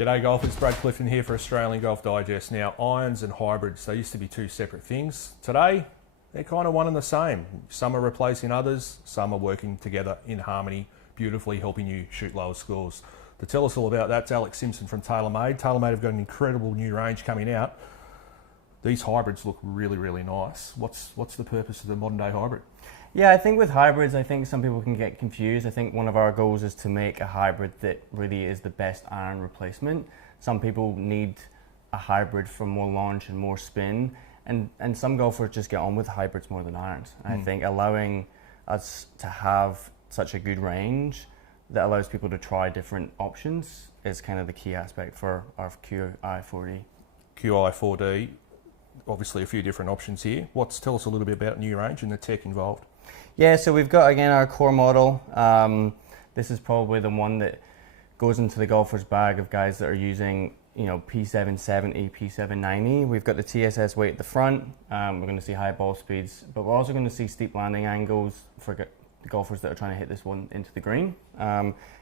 G'day golfers, Brad Clifton here for Australian Golf Digest. Now, irons and hybrids, they used to be two separate things. Today, they're kind of one and the same. Some are replacing others, some are working together in harmony, beautifully helping you shoot lower scores. To tell us all about that, it's Alex Simpson from TaylorMade. TaylorMade have got an incredible new range coming out. These hybrids look really, really nice. What's the purpose of the modern day hybrid? Yeah, I think with hybrids, I think some people can get confused. I think one of our goals is to make a hybrid that really is the best iron replacement. Some people need a hybrid for more launch and more spin, and some golfers just get on with hybrids more than irons. I think allowing us to have such a good range that allows people to try different options is kind of the key aspect for our Qi4D. Qi4D, obviously a few different options here. Tell us a little bit about new range and the tech involved. Yeah, so we've got, again, our core model. This is probably the one that goes into the golfer's bag of guys that are using, P770, P790. We've got the TSS weight at the front. We're going to see high ball speeds, but we're also going to see steep landing angles for the golfers that are trying to hit this one into the green.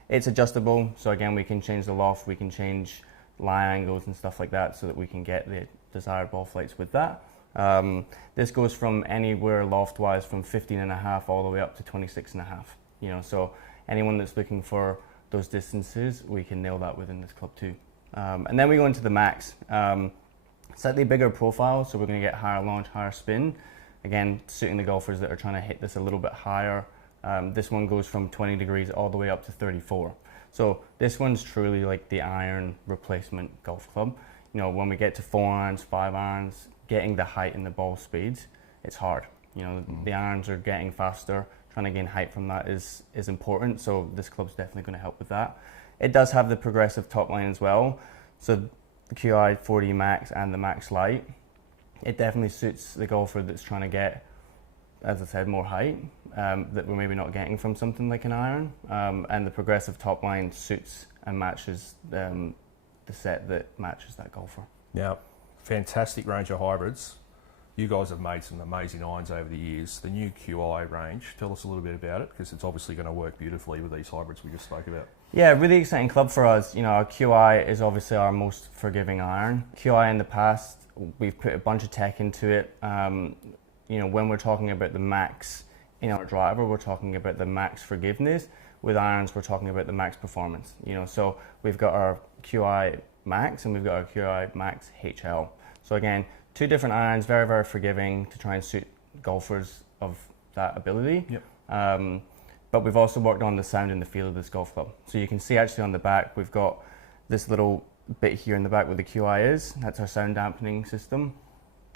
It's adjustable, so again, we can change the loft, we can change lie angles and stuff like that so that we can get the desired ball flights with that. This goes from anywhere loft-wise from 15.5 all the way up to 26.5. So anyone that's looking for those distances, we can nail that within this club too. And then we go into the max. Slightly bigger profile, so we're going to get higher launch, higher spin. Again, suiting the golfers that are trying to hit this a little bit higher. This one goes from 20 degrees all the way up to 34. So this one's truly like the iron replacement golf club. When we get to 4 irons, 5 irons, getting the height and the ball speeds, it's hard. The irons are getting faster. Trying to gain height from that is important. So this club's definitely going to help with that. It does have the progressive top line as well. So the Qi4D Max and the Max Light, it definitely suits the golfer that's trying to get, as I said, more height that we're maybe not getting from something like an iron. And the progressive top line suits and matches the set that matches that golfer. Now, fantastic range of hybrids. You guys have made some amazing irons over the years. The new Qi range, tell us a little bit about it, because it's obviously going to work beautifully with these hybrids we just spoke about. Yeah, really exciting club for us. Our Qi is obviously our most forgiving iron. Qi in the past, we've put a bunch of tech into it. When we're talking about the max in our driver, we're talking about the max forgiveness. With irons, we're talking about the max performance. So we've got our Qi Max and we've got our Qi Max HL. So again, two different irons, very, very forgiving to try and suit golfers of that ability. Yep. But we've also worked on the sound and the feel of this golf club. So you can see actually on the back, we've got this little bit here in the back where the Qi is. That's our sound dampening system.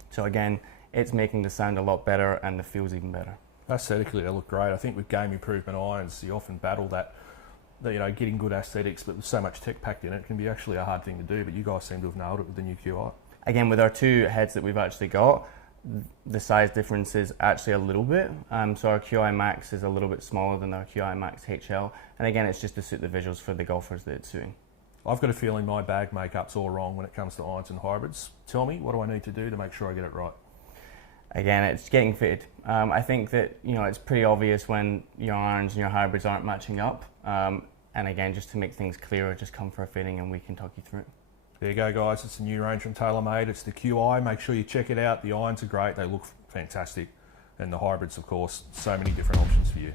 So again, it's making the sound a lot better and the feel's even better. Aesthetically, they look great. I think with game improvement irons, you often battle that getting good aesthetics, but with so much tech packed in it, can be actually a hard thing to do. But you guys seem to have nailed it with the new Qi. Again, with our two heads that we've actually got, the size difference is actually a little bit. So our Qi Max is a little bit smaller than our Qi Max HL. And again, it's just to suit the visuals for the golfers that it's suiting. I've got a feeling my bag makeup's all wrong when it comes to irons and hybrids. Tell me, what do I need to do to make sure I get it right? Again, it's getting fitted. I think that it's pretty obvious when your irons and your hybrids aren't matching up. And again, just to make things clearer, just come for a fitting and we can talk you through it. There you go, guys. It's a new range from TaylorMade. It's the Qi. Make sure you check it out. The irons are great. They look fantastic. And the hybrids, of course, so many different options for you.